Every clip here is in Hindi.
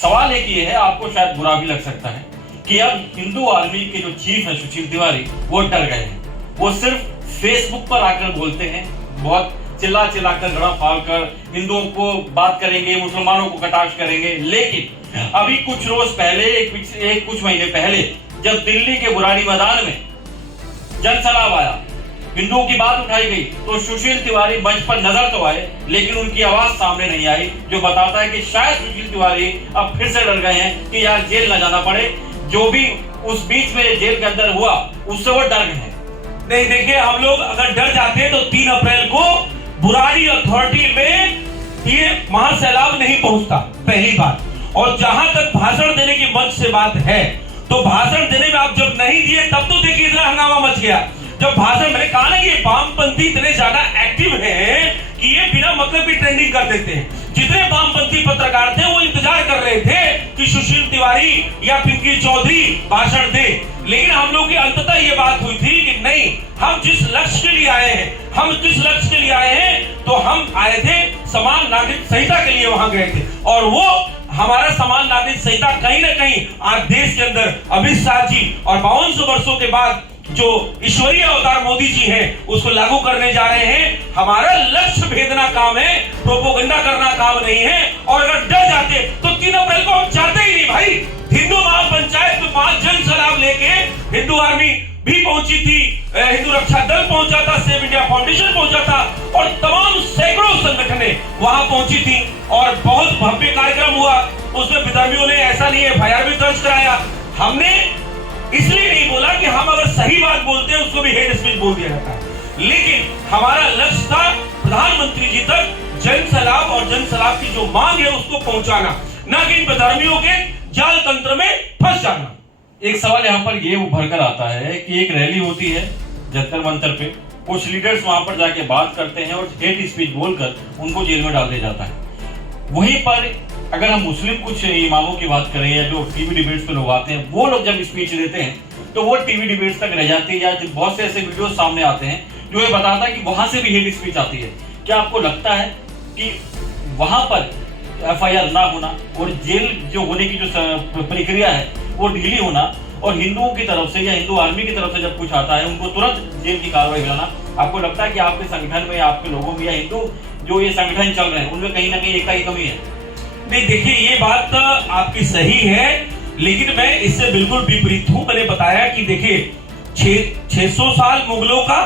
सवाल एक ये है, आपको शायद बुरा भी लग सकता है कि अब हिंदू आर्मी के जो चीफ है सुशील तिवारी, वो डर गए हैं। वो सिर्फ फेसबुक पर आकर बोलते हैं, बहुत चिल्ला कर गड़ा फाड़ कर हिंदुओं को बात करेंगे, मुसलमानों को कटाक्ष करेंगे। लेकिन अभी कुछ रोज पहले, कुछ महीने पहले जब दिल्ली के बुराड़ी मैदान में जनसैलाब आया, हिंदुओं की बात उठाई गई, तो सुशील तिवारी मंच पर नजर तो आए, लेकिन उनकी आवाज सामने नहीं आई, जो बताता है कि शायद सुशील तिवारी अब फिर से डर गए हैं कि यार जेल न जाना पड़े। जो भी उस बीच में जेल के अंदर हुआ, उससे वो डर गए हैं। नहीं, देखिए, हम लोग अगर डर जाते तो 3 अप्रैल को बुराड़ी अथॉरिटी में ये महासैलाब नहीं पहुंचता, पहली बात। और जहां तक भाषण देने की मंच से बात है, तो भाषण देने में आप जब नहीं दिए तब तो देखिए इतना हंगामा मच गया। जब भाषण, मैंने कहा ना कि वामपंथी इतने ज्यादा एक्टिव हैं कि ये बिना मतलब की ट्रेंडिंग कर देते हैं। जितने वामपंथी पत्रकार थे वो इंतजार कर रहे थे कि सुशील तिवारी या पिंकी चौधरी भाषण दे, लेकिन हम लोग की अंततः ये बात हुई थी कि नहीं, हम जिस लक्ष्य के लिए आए हैं, तो हम आए थे समान नागरिक संहिता के लिए वहां गए थे, और वो हमारा समान नागरिक संहिता कहीं ना कहीं आज देश के अंदर अमित शाह जी और 52 वर्षों के बाद जो ईश्वरीय अवतार मोदी जी हैं, उसको लागू करने जा रहे हैं। हमारा लक्ष्य भेदना काम है, प्रोपोगंडा करना काम नहीं है। और अगर डर जाते तो 3 अप्रैल को हम चाहते ही नहीं भाई। हिंदू महापंचायत में 5 जनसैलाब लेके हिंदू आर्मी भी पहुंची थी, हिंदू रक्षा दल पहुंचा था, सेव इंडिया फाउंडेशन पहुंचा था, और तमाम सैकड़ों संगठनें वहां पहुंची थी, और बहुत भव्य कार्यक्रम हुआ। उसमें विधर्मियों ने ऐसा नहीं FIR भी दर्ज कराया। हमने इसलिए नहीं बोला कि हम अगर सही बात बोलते हैं उसको भी हेट स्पीच बोल दिया जाता है, लेकिन हमारा लक्ष्य था प्रधानमंत्री जी तक जनसैलाब और जनसैलाब की जो मांग है उसको पहुंचाना, न कि विधर्मियों के जाल तंत्र में फंस जाना। एक सवाल यहाँ पर ये उभर कर आता है कि एक रैली होती है जंतर मंतर पे, कुछ लीडर्स वहां पर जाके बात करते हैं और हेट स्पीच बोलकर उनको जेल में डाल दिया जाता है। वहीं पर अगर हम मुस्लिम कुछ इमामों की बात करें या जो टीवी डिबेट्स पे लोग आते हैं, वो लोग जब स्पीच देते हैं तो वो टीवी डिबेट्स तक रह जाती है, या बहुत से ऐसे वीडियो सामने आते हैं जो ये बताता है कि वहां से भी हेट स्पीच आती है। क्या आपको लगता है कि वहां पर FIR ना होना और जेल जो होने की जो प्रक्रिया है वो ढीली होना, और हिंदुओं की तरफ से या हिंदू आर्मी की तरफ से जब कुछ आता है उनको तुरंत जेल की कार्रवाई कराना, आपको लगता है कि आपके संगठन में, आपके लोगों में या हिंदू जो ये संगठन चल रहे हैं उनमें कहीं ना कहीं एकता की कमी है? नहीं, देखिए, ये बात आपकी सही है, लेकिन मैं इससे बिल्कुल विपरीत हूं। मैंने बताया कि देखिए 600 साल मुगलों का,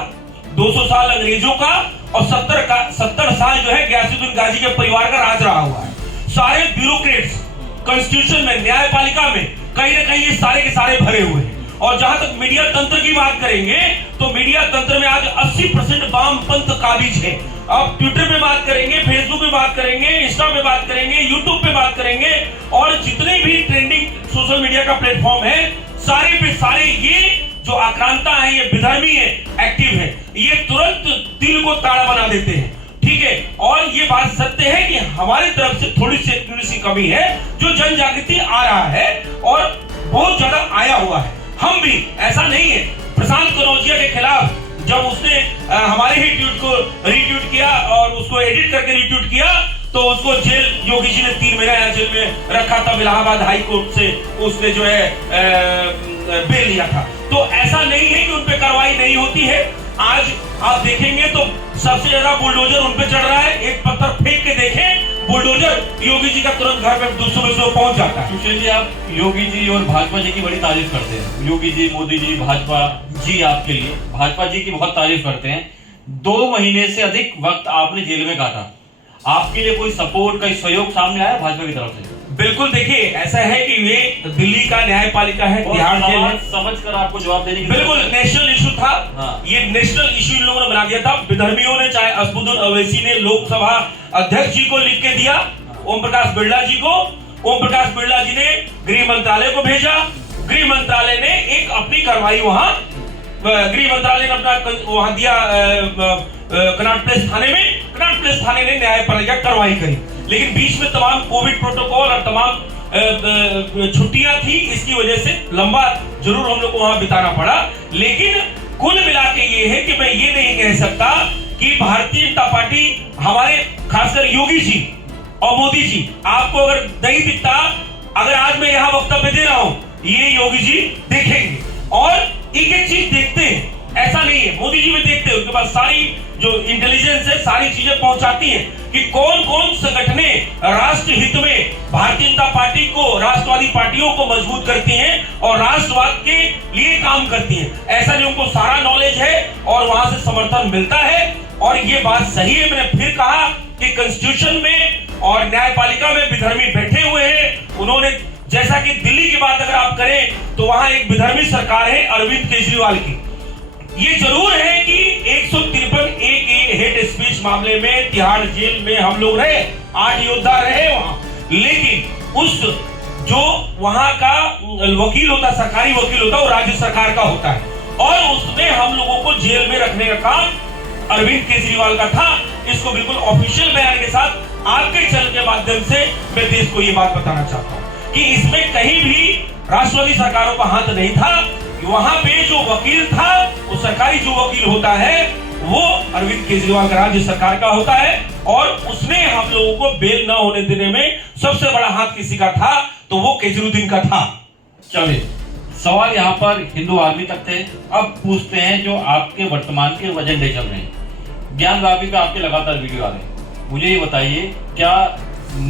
200 साल अंग्रेजों का, और 70 साल जो है गयासुद्दीन गाजी के परिवार का राज रहा हुआ है। सारे ब्यूरोक्रेट्स कॉन्स्टिट्यूशन में, न्यायपालिका में कहीं ना कहीं ये सारे के सारे भरे हुए हैं। और जहां तक मीडिया तंत्र की बात करेंगे तो मीडिया तंत्र में आज 80% वामपंथ काबिज है। अब ट्विटर पे बात करेंगे, फेसबुक पे बात करेंगे, इंस्टा पे बात करेंगे, यूट्यूब पे बात करेंगे, और जितने भी ट्रेंडिंग सोशल मीडिया का प्लेटफॉर्म है, सारे पे सारे ये जो आक्रांता है, ये विधर्मी है, एक्टिव है, ये तुरंत दिल को ताड़ा बना देते हैं। ठीक है, और ये बात सत्य है कि हमारी तरफ से थोड़ी सी कमी है, जो जन जागृति आ रहा है और बहुत ज्यादा आया हुआ है। हम भी, ऐसा नहीं है, प्रशांत कनौजिया के खिलाफ जब उसने हमारे ही ट्वीट को रीट्वीट किया और उसको एडिट करके रीट्वीट किया, तो उसको जेल, योगी जी ने 3 महीना जेल में रखा था। इलाहाबाद हाई कोर्ट से उसने जो है बेल लिया था। तो ऐसा नहीं है कि उन पे कार्रवाई नहीं होती है। आज आप देखेंगे तो सबसे ज्यादा बुलडोजर उन पे चढ़ रहा है। एक पत्थर फेंक के देखें, बुलडोजर योगी जी का तुरंत घर पे 200 में पहुंच जाता है। सुशील जी, आप योगी जी और भाजपा जी की बड़ी तारीफ करते हैं। योगी जी, मोदी जी, भाजपा जी, आपके लिए भाजपा जी की बहुत तारीफ करते हैं। 2 महीने से अधिक वक्त आपने जेल में काटा, आपके लिए कोई सपोर्ट, कोई सहयोग सामने आया भाजपा की तरफ से? बिल्कुल, देखिए, ऐसा है कि ये दिल्ली का न्यायपालिका है, बिहार जेल है, समझ कर आपको जवाब देने की बिल्कुल नेशनल इशू था। हाँ। ये नेशनल इशू इन लोगों ने बना दिया था। विधर्मियों ने, चाहे असदुद्दीन अवैसी ने लोकसभा अध्यक्ष जी को लिख के दिया, ओम प्रकाश बिरला जी को। ओम प्रकाश बिरला जी ने गृह मंत्रालय को भेजा, गृह मंत्रालय ने एक अपनी कार्रवाई वहां, गृह मंत्रालय ने अपना वहां दिया कनॉट प्लेस थाने में। कनॉट प्लेस थाने ने न्यायपालिका कार्रवाई करी, लेकिन बीच में तमाम कोविड प्रोटोकॉल और तमाम छुट्टियां थी, इसकी वजह से लंबा जरूर हम लोग को वहां बिताना पड़ा। लेकिन कुल मिला के ये है कि मैं ये नहीं कह सकता कि भारतीय जनता पार्टी, हमारे खासकर योगी जी और मोदी जी, आपको अगर नहीं दिखता अगर आज मैं यहाँ वक्तव्य दे रहा हूं, ये योगी जी देखेंगे और एक एक चीज देखते हैं। ऐसा नहीं है, मोदी जी भी देखते हैं, उनके पास सारी जो इंटेलिजेंस है सारी चीजें पहुंचाती हैं कि कौन कौन संगठनें राष्ट्र हित में भारतीय जनता पार्टी को, राष्ट्रवादी पार्टियों को मजबूत करती हैं और राष्ट्रवाद के लिए काम करती हैं। ऐसा नहीं, उनको सारा नॉलेज है और वहां से समर्थन मिलता है। और ये बात सही है, मैंने फिर कहा कि कॉन्स्टिट्यूशन में और न्यायपालिका में विधर्मी बैठे हुए हैं। उन्होंने, जैसा कि दिल्ली की बात अगर आप करें तो वहां एक विधर्मी सरकार है अरविंद केजरीवाल की। ये जरूर है कि 153 ए हेट स्पीच मामले में तिहाड़ जेल में हम लोग रहे, 8 योद्धा रहे वहां, लेकिन उस जो वहां का वकील होता, सरकारी वकील होता, वो राज्य सरकार का होता है और उसमें हम लोगों को जेल में रखने का काम अरविंद केजरीवाल का था। इसको बिल्कुल ऑफिशियल बयान के साथ आपके चैनल के माध्यम से मैं देश को ये बात बताना चाहता हूं कि इसमें कहीं भी राष्ट्रवादी सरकारों का हाथ नहीं था। वहां पे जो वकील था, वो सरकारी जो वकील होता है वो अरविंद केजरीवाल का राज्य सरकार का होता है और उसने हम लोगों को बेल ना होने देने में सबसे बड़ा हाथ किसी का था तो वो केजरीवाल का था। चलिए, सवाल यहाँ पर हिंदू आर्मी तक थे। अब पूछते हैं जो आपके वर्तमान के एजेंडे चल रहे हैं। ज्ञानवापी पे आपके लगातार वीडियो आ रहे हैं, मुझे ये बताइए, क्या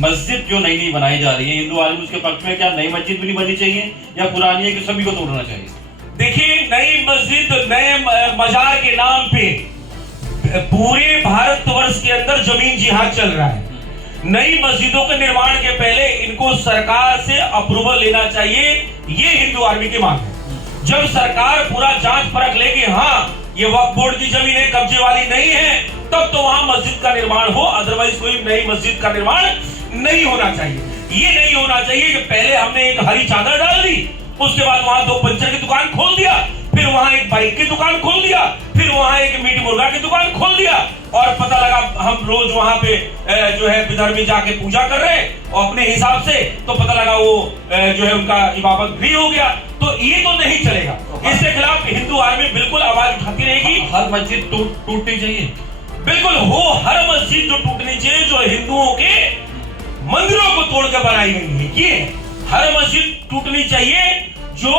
मस्जिद जो नई नई बनाई जा रही है, हिंदू आर्मी उसके पक्ष में, क्या नई मस्जिद भी नहीं बननी चाहिए या पुरानी है कि सभी को तोड़ना चाहिए? देखिए, नई मस्जिद, नए मजार के नाम पे पूरे भारतवर्ष के अंदर जमीन जिहाद चल रहा है। नई मस्जिदों के निर्माण के पहले इनको सरकार से अप्रूवल लेना चाहिए, ये हिंदू आर्मी की मांग है। जब सरकार पूरा जांच परख लेगी, हाँ ये वक्फ बोर्ड की जमीन है, कब्जे वाली नहीं है, तब तो वहां मस्जिद का निर्माण हो, अदरवाइज कोई नई मस्जिद का निर्माण नहीं होना चाहिए। ये नहीं होना चाहिए कि पहले हमने एक हरी चादर डाल दी, उसके बाद वहां 2 पंचर की दुकान खोल दिया, फिर वहां एक बाइक की दुकान खोल दिया, फिर वहां एक मीट मुर्गा की दुकान खोल दिया और पता लगा हम रोज वहां पे जो है विधर्मी जाके पूजा कर रहे हैं और अपने हिसाब से, तो पता लगा वो जो है उनका इबादत भी हो गया। तो ये तो नहीं चलेगा, इसके खिलाफ हिंदू आर्मी बिल्कुल आवाज उठाती रहेगी। हर मस्जिद टूटनी चाहिए, बिल्कुल हो, हर मस्जिद जो टूटनी चाहिए, जो हिंदुओं के मंदिरों को तोड़ के बनाई गई है, ये हर मस्जिद टूटनी चाहिए जो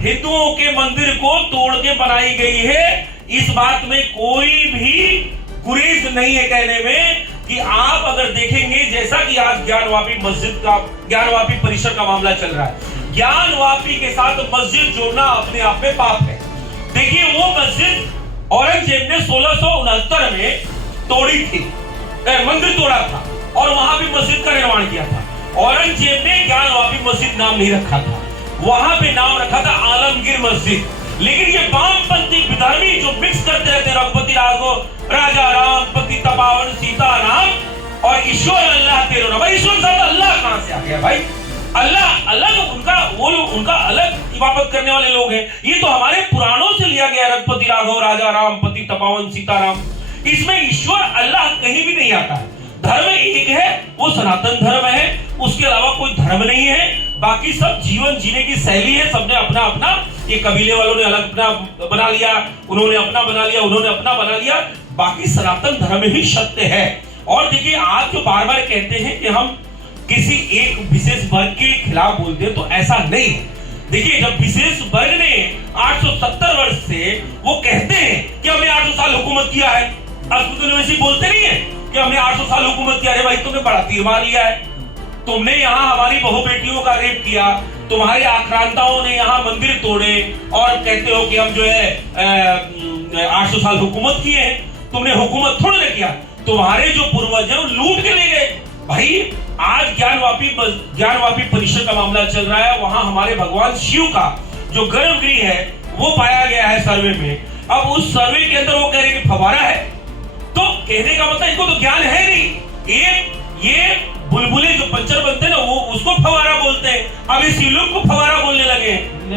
हिंदुओं के मंदिर को तोड़ के बनाई गई है। इस बात में कोई भी गुरेज नहीं है कहने में कि आप अगर देखेंगे, जैसा कि आज ज्ञानवापी मस्जिद का, ज्ञानवापी परिसर का मामला चल रहा है, ज्ञानवापी के साथ मस्जिद जोड़ना अपने आप में पाप है। देखिए, वो मस्जिद औरंगजेब ने 1669 में तोड़ी थी, मंदिर तोड़ा था और वहां भी मस्जिद का निर्माण किया था। औरंगजेब ने ज्ञानवापी मस्जिद नाम नहीं रखा था, वहां पे नाम रखा था आलमगीर मस्जिद। लेकिन ये वामपंथी विधर्मी जो मिक्स करते रहते, रघुपति राघव, राजा राम, पति तपावन, सीता राम और ईश्वर अल्लाह तेरो नाम। भाई ईश्वर साथ अल्लाह कहां से आ गया? भाई अल्लाह अलग, उनका वो लोग, उनका अलग इबादत करने वाले लोग हैं। ये तो हमारे पुराणों से लिया गया, रघुपति राघव, राजा राम, पति तपावन, सीता राम। इसमें ईश्वर अल्लाह कहीं भी नहीं आता है। धर्म एक है, वो सनातन धर्म है, उसके अलावा कोई धर्म नहीं है। बाकी सब जीवन जीने की शैली है, सबने अपना अपना, ये कबीले वालों ने अलग अपना बना लिया, उन्होंने अपना बना लिया, उन्होंने अपना बना लिया, बाकी सनातन धर्म ही सत्य है। और देखिए, आप जो बार बार कहते हैं कि हम किसी एक विशेष वर्ग के खिलाफ बोलते हैं, तो ऐसा नहीं है। देखिए, जब विशेष वर्ग ने 870 वर्ष से वो कहते हैं कि हमने 800 साल हुकूमत किया है, अशोक यूनिवर्सिटी बोलते नहीं है कि हमने 800 साल हुकूमत किया है। भाई तुमने बड़ा तीर मार लिया है, तुमने यहाँ हमारी बहु बेटियों का रेप किया, तुम्हारे आक्रांताओं ने यहाँ मंदिर तोड़े और कहते हो कि हम जो है 800 साल हुकूमत किए हैं। तुमने हुकूमत थोड़ा ना किया, तुम्हारे जो पूर्वज हैं वो लूट के ले गए। भाई आज ज्ञानवापी परिषद का मामला चल रहा है, वहां हमारे भगवान शिव का जो गर्भगृह है वो पाया गया है सर्वे में। अब उस सर्वे के अंदर वो कह रहे हैं कि फवारा है, तो कहने का मतलब इनको तो ज्ञान है नहीं। ये बुलबुले जो पंचर बनते हैं ना, वो उसको फवारा बोलते हैं। अब इस लोग को फवारा बोलने लगे हैं।